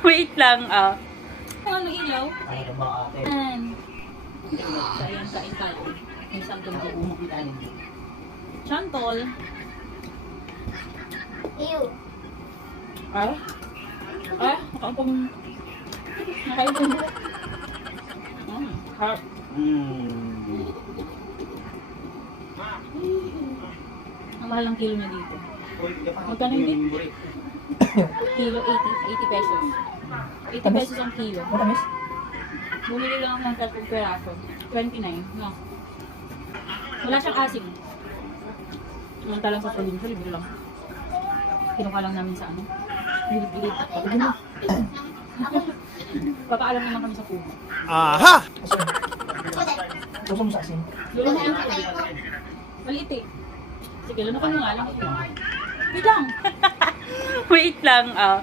Wait lang, ah. Ano ilaw? Ay, ba ate? Ayan. So, ayan, kain tayo. May santol dito. Santol. Ew. Ay? Ay? Nakapang... Nakain ko mo. Harap. Ang mahal ng kilo niya dito. Magkano hindi? Kilo, 80 pesos. 80 pesos ang kilo. Matamis? Bumili lang ako ng 30 peraso. 29, no? Wala siyang asim. Samantalang sa probinsya, libre lang. Kinuha lang namin sa ano? Bilit-bilit. Pagod mo. Papaalam naman kami sa puno. Aha! Gusto mo sa asin? Lulo na yung maliit eh. Sige, lunukan mo nga lang. Wait lang. Wait lang, ah.